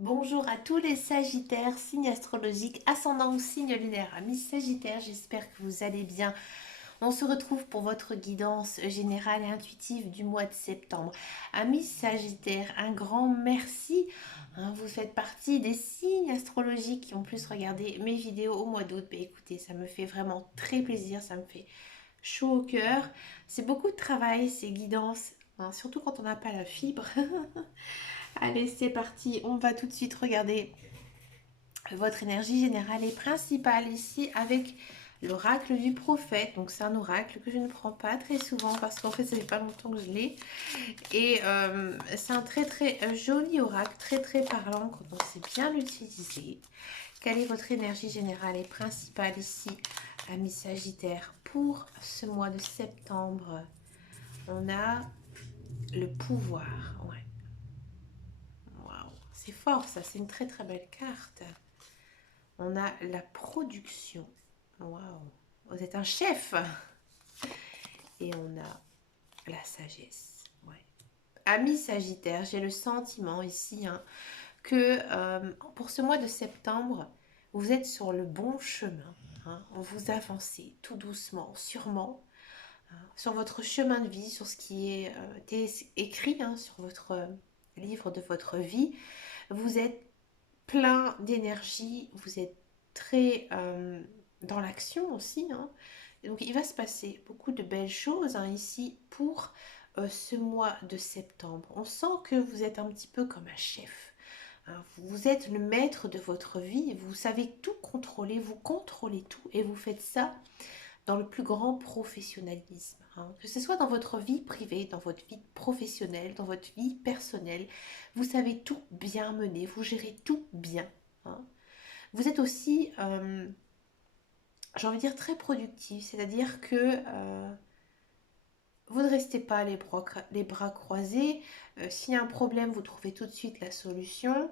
Bonjour à tous les Sagittaires, signes astrologiques, ascendant ou signe lunaire. Amis Sagittaires, j'espère que vous allez bien. On se retrouve pour votre guidance générale et intuitive du mois de septembre. Amis Sagittaires, un grand merci. Vous faites partie des signes astrologiques qui ont plus regardé mes vidéos au mois d'août. Écoutez, ça me fait vraiment très plaisir, ça me fait chaud au cœur. C'est beaucoup de travail, ces guidances, surtout quand on n'a pas la fibre. Allez, c'est parti. On va tout de suite regarder votre énergie générale et principale ici avec l'oracle du prophète. Donc c'est un oracle que je ne prends pas très souvent parce qu'en fait ça fait pas longtemps que je l'ai. Et c'est un très joli oracle, très parlant quand on sait bien l'utiliser. Quelle est votre énergie générale et principale ici, amis Sagittaire, pour ce mois de septembre? On a le pouvoir. Ouais. Waouh, c'est fort ça, c'est une très belle carte. On a la production. Waouh, vous êtes un chef. Et on a la sagesse. Ouais. Ami Sagittaire, j'ai le sentiment ici que pour ce mois de septembre, vous êtes sur le bon chemin. Vous avancez tout doucement, sûrement, sur votre chemin de vie, sur ce qui est écrit sur votre livre de votre vie. Vous êtes plein d'énergie, vous êtes très dans l'action aussi. Donc il va se passer beaucoup de belles choses ici pour ce mois de septembre. On sent que vous êtes un petit peu comme un chef. Vous êtes le maître de votre vie, vous savez tout contrôler, vous contrôlez tout et vous faites ça dans le plus grand professionnalisme. Que ce soit dans votre vie privée, dans votre vie professionnelle, dans votre vie personnelle, vous savez tout bien mener, vous gérez tout bien. hein. Vous êtes aussi, j'ai envie de dire, très productif, c'est-à-dire que vous ne restez pas les bras croisés. S'il y a un problème, vous trouvez tout de suite la solution.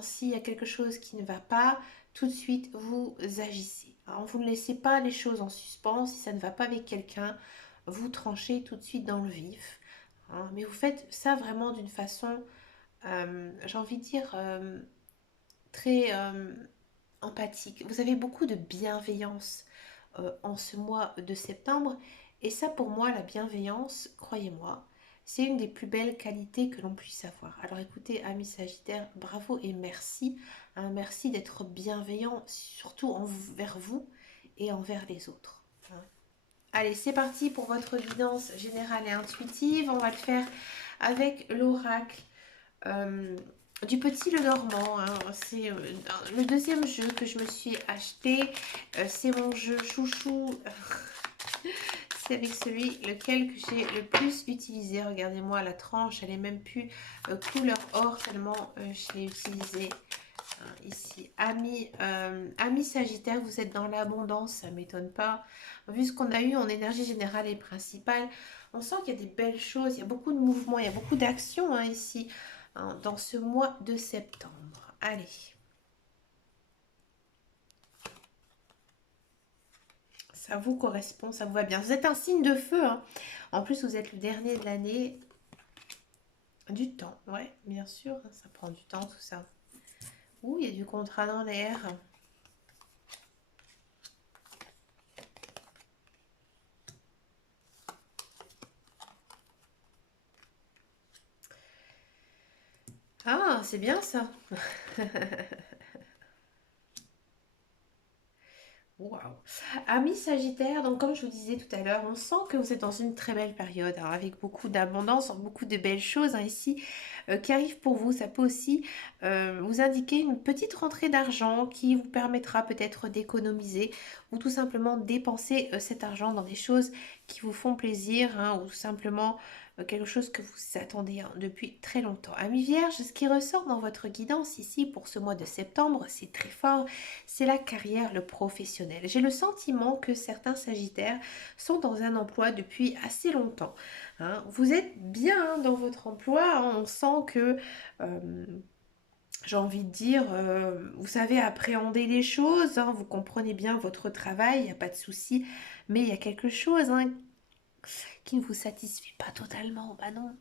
S'il y a quelque chose qui ne va pas, tout de suite, vous agissez. Vous ne laissez pas les choses en suspens. Si ça ne va pas avec quelqu'un, vous tranchez tout de suite dans le vif. Mais vous faites ça vraiment d'une façon, j'ai envie de dire, très empathique. Vous avez beaucoup de bienveillance en ce mois de septembre. Et ça, pour moi, la bienveillance, croyez-moi, c'est une des plus belles qualités que l'on puisse avoir. Alors écoutez, amis Sagittaires, bravo et merci. Merci d'être bienveillant, surtout envers vous et envers les autres. Allez, c'est parti pour votre guidance générale et intuitive. On va le faire avec l'oracle du Petit Lenormand. C'est le deuxième jeu que je me suis acheté. C'est mon jeu chouchou. C'est avec celui lequel que j'ai le plus utilisé. Regardez-moi la tranche, elle est même plus couleur or tellement je l'ai utilisé. Ici, amis Sagittaire, vous êtes dans l'abondance, ça ne m'étonne pas. Vu ce qu'on a eu en énergie générale et principale, on sent qu'il y a des belles choses, il y a beaucoup de mouvements, il y a beaucoup d'actions ici, dans ce mois de septembre. Allez. Ça vous correspond, ça vous va bien. Vous êtes un signe de feu. En plus, vous êtes le dernier de l'année. Du temps, ouais, bien sûr, ça prend du temps tout ça. Ouh, il y a du contrat dans l'air. Ah, c'est bien ça. Waouh. Amis Sagittaire, donc comme je vous disais tout à l'heure, on sent que vous êtes dans une très belle période, avec beaucoup d'abondance, beaucoup de belles choses ici qui arrivent pour vous. Ça peut aussi vous indiquer une petite rentrée d'argent qui vous permettra peut-être d'économiser ou tout simplement dépenser cet argent dans des choses qui vous font plaisir, ou tout simplement quelque chose que vous attendez depuis très longtemps. Amis Vierge, ce qui ressort dans votre guidance ici pour ce mois de septembre, c'est très fort, c'est la carrière, le professionnel. J'ai le sentiment que certains Sagittaires sont dans un emploi depuis assez longtemps. Vous êtes bien dans votre emploi, on sent que, j'ai envie de dire, vous savez appréhender les choses, vous comprenez bien votre travail, il n'y a pas de souci, mais il y a quelque chose qui ne vous satisfait pas totalement. Bah non,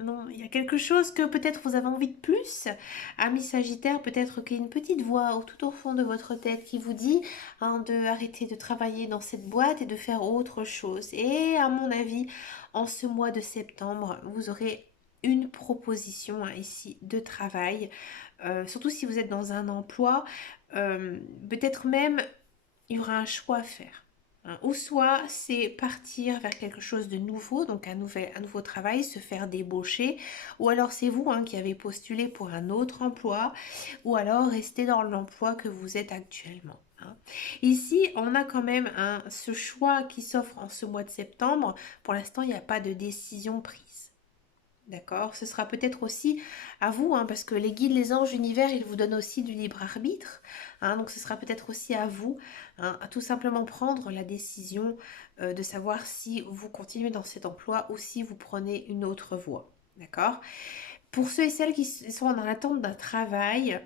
Non, il y a quelque chose que peut-être vous avez envie de plus. Ami Sagittaire, peut-être qu'il y a une petite voix tout au fond de votre tête qui vous dit de arrêter de travailler dans cette boîte et de faire autre chose. Et à mon avis, en ce mois de septembre, vous aurez une proposition ici de travail. Surtout si vous êtes dans un emploi, peut-être même il y aura un choix à faire. Hein. Ou soit c'est partir vers quelque chose de nouveau, donc un nouveau travail, se faire débaucher, ou alors c'est vous qui avez postulé pour un autre emploi, ou alors rester dans l'emploi que vous êtes actuellement. Hein. Ici, on a quand même ce choix qui s'offre en ce mois de septembre. Pour l'instant, il n'y a pas de décision prise. D'accord? Ce sera peut-être aussi à vous, parce que les guides, les anges, l'univers, ils vous donnent aussi du libre arbitre. Donc ce sera peut-être aussi à vous, à tout simplement prendre la décision de savoir si vous continuez dans cet emploi ou si vous prenez une autre voie. D'accord? Pour ceux et celles qui sont dans l'attente d'un travail,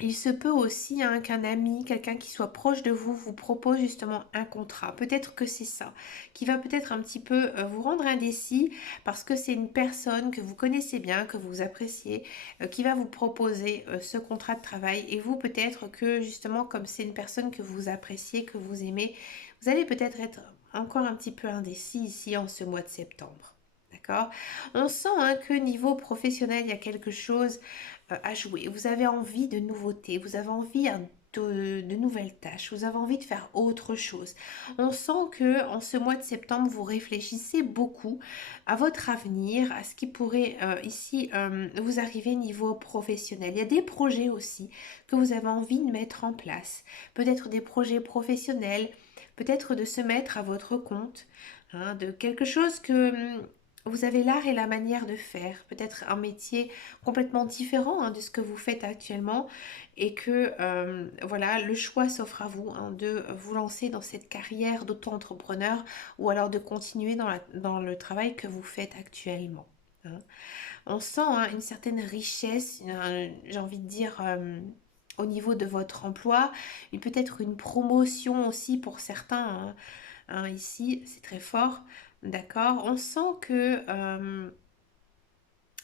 il se peut aussi qu'un ami, quelqu'un qui soit proche de vous, vous propose justement un contrat. Peut-être que c'est ça, qui va peut-être un petit peu vous rendre indécis parce que c'est une personne que vous connaissez bien, que vous appréciez, qui va vous proposer ce contrat de travail. Et vous, peut-être que justement, comme c'est une personne que vous appréciez, que vous aimez, vous allez peut-être être encore un petit peu indécis ici en ce mois de septembre. D'accord? On sent que niveau professionnel, il y a quelque chose à jouer. Vous avez envie de nouveautés, vous avez envie de nouvelles tâches, vous avez envie de faire autre chose. On sent que en ce mois de septembre, vous réfléchissez beaucoup à votre avenir, à ce qui pourrait ici vous arriver niveau professionnel. Il y a des projets aussi que vous avez envie de mettre en place. Peut-être des projets professionnels, peut-être de se mettre à votre compte, de quelque chose que vous avez l'art et la manière de faire, peut-être un métier complètement différent de ce que vous faites actuellement et que voilà, le choix s'offre à vous de vous lancer dans cette carrière d'auto-entrepreneur ou alors de continuer dans le travail que vous faites actuellement. Hein. On sent une certaine richesse, j'ai envie de dire, au niveau de votre emploi, et peut-être une promotion aussi pour certains. Ici, c'est très fort. D'accord? On sent que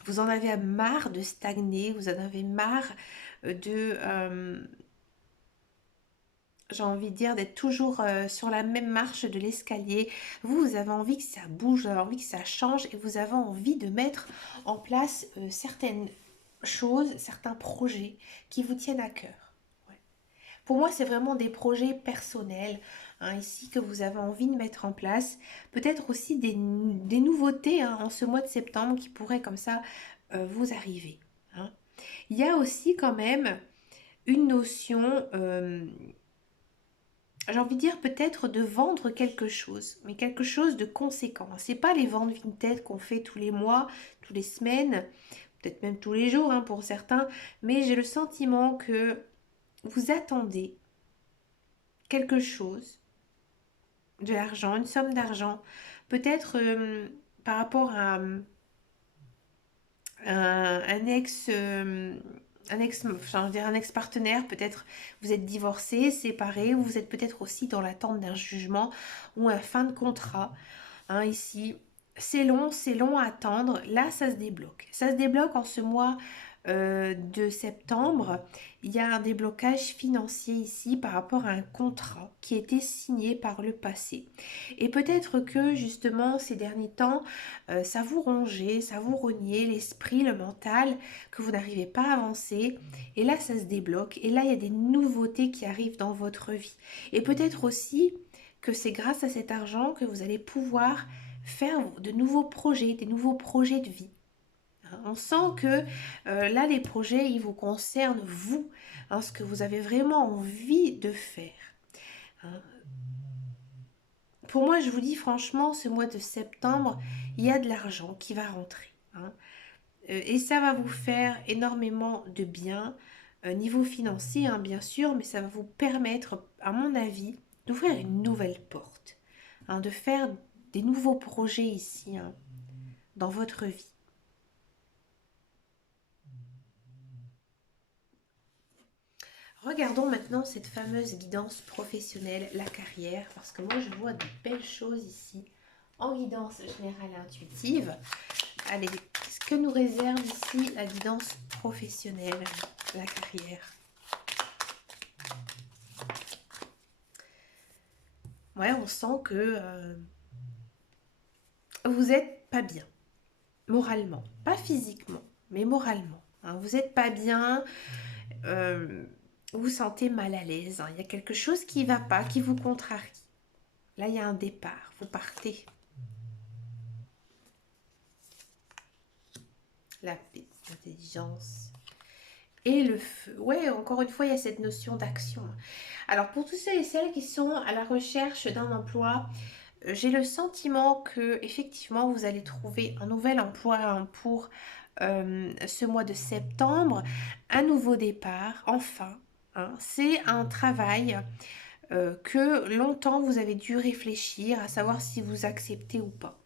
vous en avez marre de stagner, vous en avez marre j'ai envie de dire, d'être toujours sur la même marche de l'escalier. Vous avez envie que ça bouge, vous avez envie que ça change et vous avez envie de mettre en place certaines choses, certains projets qui vous tiennent à cœur. Ouais. Pour moi, c'est vraiment des projets personnels ici que vous avez envie de mettre en place. Peut-être aussi des nouveautés en ce mois de septembre qui pourraient comme ça vous arriver. Hein. Il y a aussi quand même une notion, j'ai envie de dire peut-être de vendre quelque chose, mais quelque chose de conséquent. C'est pas les ventes Vinted qu'on fait tous les mois, tous les semaines, peut-être même tous les jours pour certains, mais j'ai le sentiment que vous attendez quelque chose, de l'argent, une somme d'argent, peut-être par rapport à un ex, enfin, je veux dire un ex-partenaire, peut-être vous êtes divorcé, séparé, ou vous êtes peut-être aussi dans l'attente d'un jugement ou un fin de contrat. Ici, c'est long à attendre. Là, ça se débloque. Ça se débloque en ce mois de septembre. Il y a un déblocage financier ici par rapport à un contrat qui a été signé par le passé. Et peut-être que justement ces derniers temps, ça vous rongeait, ça vous rognait l'esprit, le mental, que vous n'arrivez pas à avancer. Et là, ça se débloque. Et là, il y a des nouveautés qui arrivent dans votre vie. Et peut-être aussi que c'est grâce à cet argent que vous allez pouvoir faire de nouveaux projets, des nouveaux projets de vie. On sent que là, les projets, ils vous concernent, vous, ce que vous avez vraiment envie de faire. Hein. Pour moi, je vous dis franchement, ce mois de septembre, il y a de l'argent qui va rentrer. Et ça va vous faire énormément de bien, niveau financier, bien sûr, mais ça va vous permettre, à mon avis, d'ouvrir une nouvelle porte, de faire des nouveaux projets ici, dans votre vie. Regardons maintenant cette fameuse guidance professionnelle, la carrière, parce que moi je vois de belles choses ici en guidance générale et intuitive. Allez, Que nous réserve ici la guidance professionnelle, la carrière? Ouais, on sent que vous n'êtes pas bien, moralement. Pas physiquement, mais moralement. Hein. Vous n'êtes pas bien, vous vous sentez mal à l'aise. Hein. Il y a quelque chose qui ne va pas, qui vous contrarie. Là, il y a un départ, vous partez. La paix, l'intelligence et le feu. Ouais, encore une fois, il y a cette notion d'action. Alors, pour tous ceux et celles qui sont à la recherche d'un emploi, j'ai le sentiment que effectivement vous allez trouver un nouvel emploi hein, pour ce mois de septembre, un nouveau départ, enfin. Hein. C'est un travail que longtemps vous avez dû réfléchir à savoir si vous acceptez ou pas.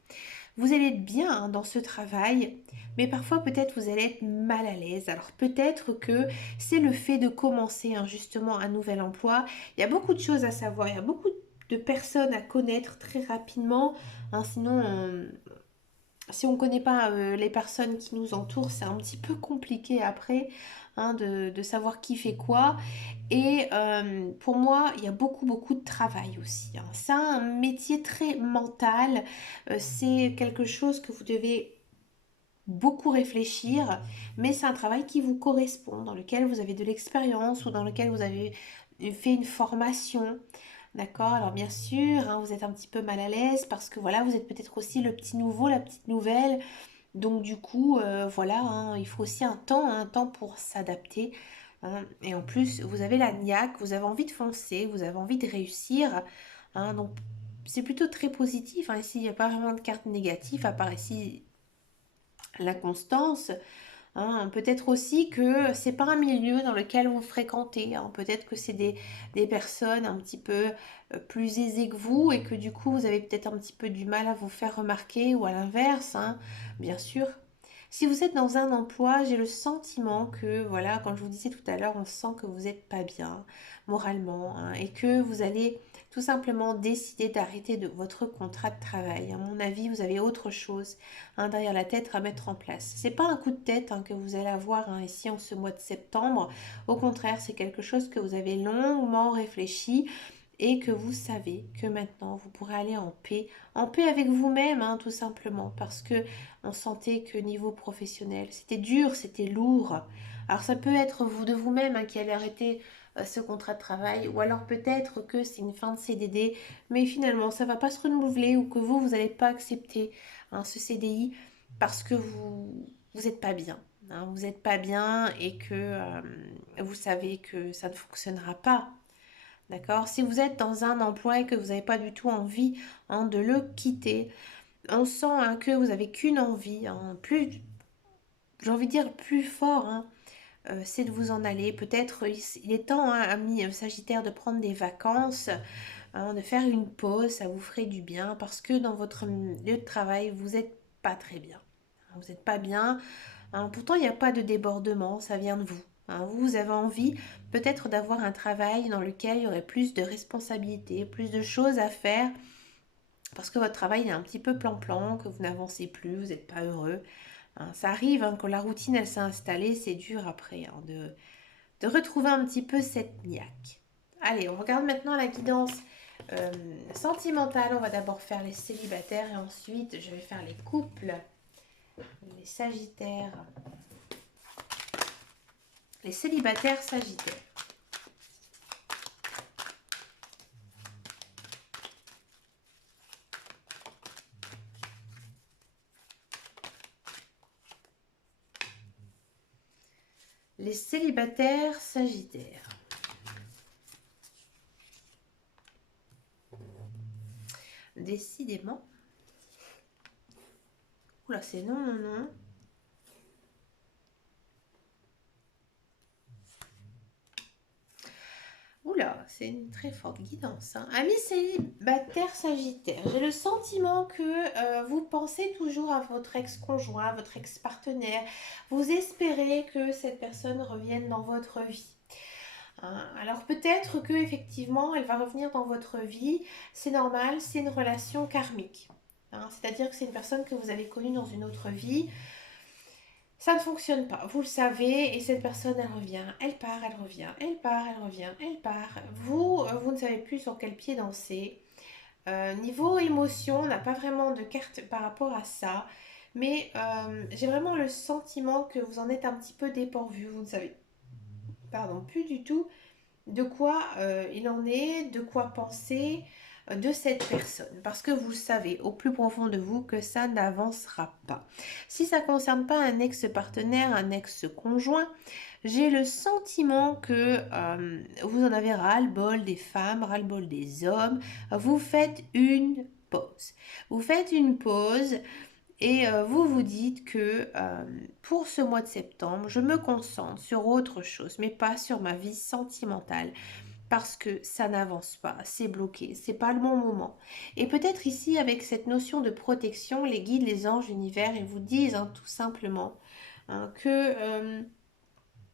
Vous allez être bien hein, dans ce travail, mais parfois peut-être vous allez être mal à l'aise. Alors peut-être que c'est le fait de commencer hein, justement un nouvel emploi. Il y a beaucoup de choses à savoir, il y a beaucoup de personnes à connaître très rapidement. Hein, sinon, si on ne connaît pas les personnes qui nous entourent, c'est un petit peu compliqué après hein, de savoir qui fait quoi. Et pour moi, il y a beaucoup, beaucoup de travail aussi. Hein. C'est un métier très mental. C'est quelque chose que vous devez beaucoup réfléchir, mais c'est un travail qui vous correspond, dans lequel vous avez de l'expérience ou dans lequel vous avez fait une formation. D'accord, alors bien sûr, hein, vous êtes un petit peu mal à l'aise parce que voilà, vous êtes peut-être aussi le petit nouveau, la petite nouvelle. Donc du coup, voilà, hein, il faut aussi un temps pour s'adapter. Hein. Et en plus, vous avez la niaque, vous avez envie de foncer, vous avez envie de réussir. Hein, donc c'est plutôt très positif. Hein. Ici, il n'y a pas vraiment de carte négative, à part ici la constance. Hein, peut-être aussi que c'est pas un milieu dans lequel vous fréquentez. Hein. Peut-être que c'est des personnes un petit peu plus aisées que vous et que du coup vous avez peut-être un petit peu du mal à vous faire remarquer ou à l'inverse, hein, bien sûr. Si vous êtes dans un emploi, j'ai le sentiment que, voilà, comme je vous disais tout à l'heure, on sent que vous n'êtes pas bien moralement hein, et que vous allez tout simplement décider d'arrêter de votre contrat de travail. À mon avis, vous avez autre chose hein, derrière la tête à mettre en place. C'est pas un coup de tête hein, que vous allez avoir hein, ici en ce mois de septembre. Au contraire, c'est quelque chose que vous avez longuement réfléchi et que vous savez que maintenant vous pourrez aller en paix avec vous-même, hein, tout simplement, parce que on sentait que niveau professionnel, c'était dur, c'était lourd. Alors ça peut être vous de vous-même hein, qui allez arrêter ce contrat de travail, ou alors peut-être que c'est une fin de CDD, mais finalement ça va pas se renouveler ou que vous n'allez pas accepter hein, ce CDI parce que vous êtes pas bien. Hein, vous n'êtes pas bien et que vous savez que ça ne fonctionnera pas. D'accord? Si vous êtes dans un emploi et que vous n'avez pas du tout envie hein, de le quitter, on sent hein, que vous n'avez qu'une envie, hein, plus, j'ai envie de dire plus fort, hein, c'est de vous en aller. Peut-être il est temps, hein, ami Sagittaire, de prendre des vacances, hein, de faire une pause, ça vous ferait du bien parce que dans votre lieu de travail, vous n'êtes pas très bien. Vous n'êtes pas bien. Hein. Pourtant, il n'y a pas de débordement, ça vient de vous. Hein. Vous avez envie peut-être d'avoir un travail dans lequel il y aurait plus de responsabilités, plus de choses à faire parce que votre travail est un petit peu plan-plan, que vous n'avancez plus, vous n'êtes pas heureux. Hein. Ça arrive hein, quand la routine elle s'est installée, c'est dur après hein, de retrouver un petit peu cette niaque. Allez, on regarde maintenant la guidance sentimentale. On va d'abord faire les célibataires et ensuite je vais faire les couples, les sagittaires, les célibataires sagittaires. Les célibataires sagittaires. Décidément. Oula, c'est non, non, non. Oula, c'est une très forte guidance. Hein. Amis célibataires sagittaires, j'ai le sentiment que vous pensez toujours à votre ex-conjoint, votre ex-partenaire. Vous espérez que cette personne revienne dans votre vie. Hein. Alors peut-être que effectivement, elle va revenir dans votre vie. C'est normal, c'est une relation karmique. Hein. C'est-à-dire que c'est une personne que vous avez connue dans une autre vie. Ça ne fonctionne pas, vous le savez, et cette personne, elle revient, elle part, elle revient, elle part, elle revient, elle part. Vous ne savez plus sur quel pied danser. Niveau émotion, on n'a pas vraiment de carte par rapport à ça, mais j'ai vraiment le sentiment que vous en êtes un petit peu dépourvu. Vous ne savez, pardon, plus du tout de quoi il en est, de quoi penser de cette personne. Parce que vous savez au plus profond de vous que ça n'avancera pas. Si ça ne concerne pas un ex-partenaire, un ex-conjoint, j'ai le sentiment que vous en avez ras-le-bol des femmes, ras-le-bol des hommes. Vous faites une pause. Vous faites une pause et vous vous dites que pour ce mois de septembre, je me concentre sur autre chose, mais pas sur ma vie sentimentale, parce que ça n'avance pas, c'est bloqué, c'est pas le bon moment. Et peut-être ici, avec cette notion de protection, les guides, les anges, l'univers, ils vous disent tout simplement que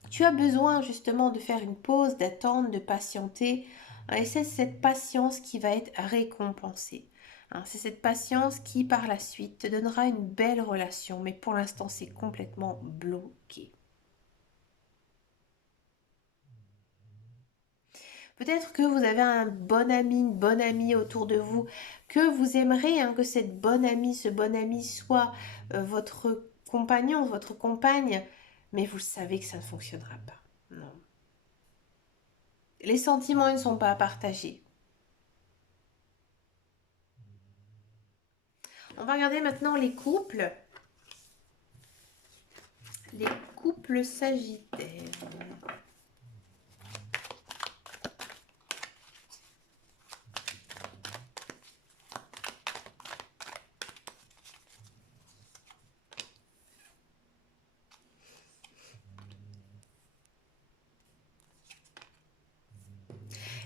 tu as besoin justement de faire une pause, d'attendre, de patienter. Et c'est cette patience qui va être récompensée. C'est cette patience qui, par la suite, te donnera une belle relation. Mais pour l'instant, c'est complètement bloqué. Peut-être que vous avez un bon ami, une bonne amie autour de vous, que vous aimeriez que cette bonne amie, ce bon ami soit votre compagnon, votre compagne, mais vous savez que ça ne fonctionnera pas. Non. Les sentiments ne sont pas partagés. On va regarder maintenant les couples. Les couples sagittaires.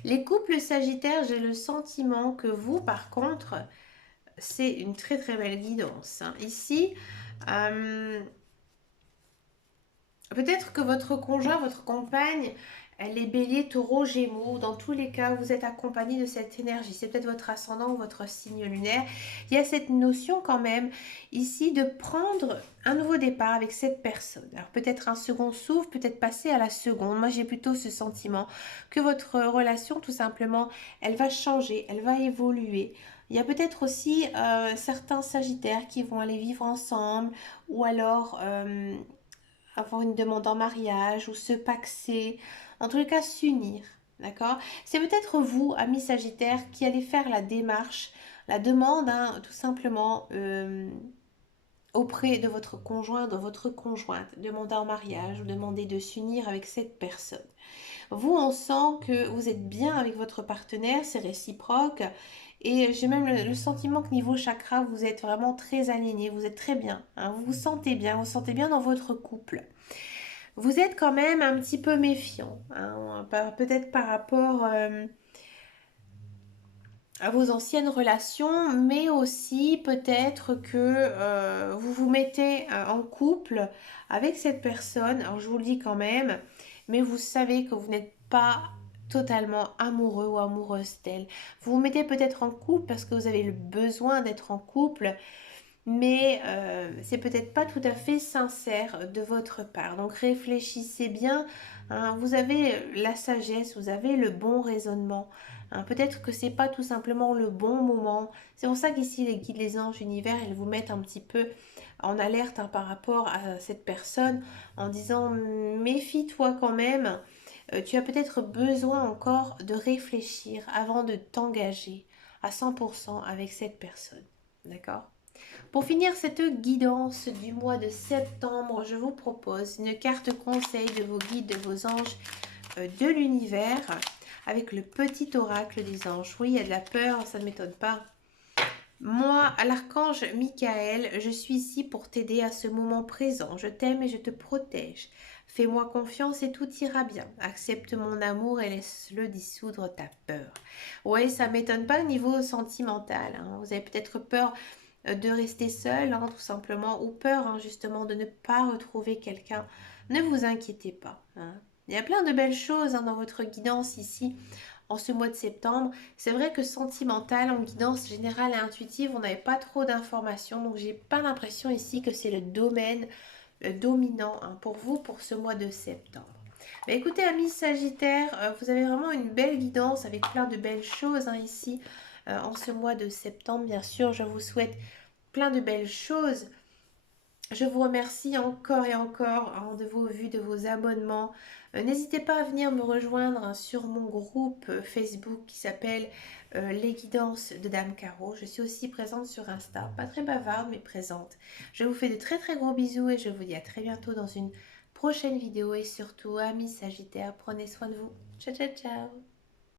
Les couples sagittaires, j'ai le sentiment que vous, par contre, c'est une très très belle guidance. Ici, peut-être que votre conjoint, votre compagne, elle est bélier, taureau, gémeaux. Dans tous les cas, vous êtes accompagné de cette énergie. C'est peut-être votre ascendant ou votre signe lunaire. Il y a cette notion quand même ici de prendre un nouveau départ avec cette personne. Alors peut-être un second souffle, peut-être passer à la seconde. Moi, j'ai plutôt ce sentiment que votre relation, tout simplement, elle va changer, elle va évoluer. Il y a peut-être aussi certains sagittaires qui vont aller vivre ensemble ou alors avoir une demande en mariage ou se paxer, en tous les cas s'unir, d'accord? C'est peut-être vous, amis Sagittaire, qui allez faire la démarche, la demande, tout simplement, auprès de votre conjoint, de votre conjointe, demander en mariage ou demander de s'unir avec cette personne. Vous, on sent que vous êtes bien avec votre partenaire, c'est réciproque. Et j'ai même le sentiment que niveau chakra, vous êtes vraiment très aligné, vous êtes très bien. Vous vous sentez bien dans votre couple. Vous êtes quand même un petit peu méfiant, peut-être par rapport à vos anciennes relations, mais aussi peut-être que vous vous mettez en couple avec cette personne. Alors je vous le dis quand même, mais vous savez que vous n'êtes pas totalement amoureux ou amoureuse d'elle. Vous vous mettez peut-être en couple parce que vous avez le besoin d'être en couple, mais c'est peut-être pas tout à fait sincère de votre part. Donc réfléchissez bien, vous avez la sagesse, vous avez le bon raisonnement. Peut-être que c'est pas tout simplement le bon moment. C'est pour ça qu'ici les guides, les anges, l'univers, ils vous mettent un petit peu en alerte par rapport à cette personne en disant méfie-toi quand même. Tu as peut-être besoin encore de réfléchir avant de t'engager à 100% avec cette personne. D'accord? Pour finir cette guidance du mois de septembre, je vous propose une carte conseil de vos guides, de vos anges de l'univers avec le petit oracle des anges. Oui, il y a de la peur, ça ne m'étonne pas. Moi, à l'archange Michael, je suis ici pour t'aider à ce moment présent. Je t'aime et je te protège. Fais-moi confiance et tout ira bien. Accepte mon amour et laisse-le dissoudre ta peur. Oui, ça m'étonne pas au niveau sentimental. Vous avez peut-être peur de rester seul, tout simplement, ou peur justement de ne pas retrouver quelqu'un. Ne vous inquiétez pas. Il y a plein de belles choses dans votre guidance ici en ce mois de septembre. C'est vrai que sentimental, en guidance générale et intuitive, on n'avait pas trop d'informations, donc j'ai pas l'impression ici que c'est le domaine dominant hein, pour vous pour ce mois de septembre. Bah, écoutez, amis Sagittaire, vous avez vraiment une belle guidance avec plein de belles choses hein, ici en ce mois de septembre. Bien sûr, je vous souhaite plein de belles choses. Je vous remercie encore et encore hein, de vos vues, de vos abonnements. N'hésitez pas à venir me rejoindre hein, sur mon groupe Facebook qui s'appelle Les Guidances de Dame Caro. Je suis aussi présente sur Insta, pas très bavarde mais présente. Je vous fais de très très gros bisous et je vous dis à très bientôt dans une prochaine vidéo. Et surtout, amis Sagittaires, prenez soin de vous. Ciao ciao ciao.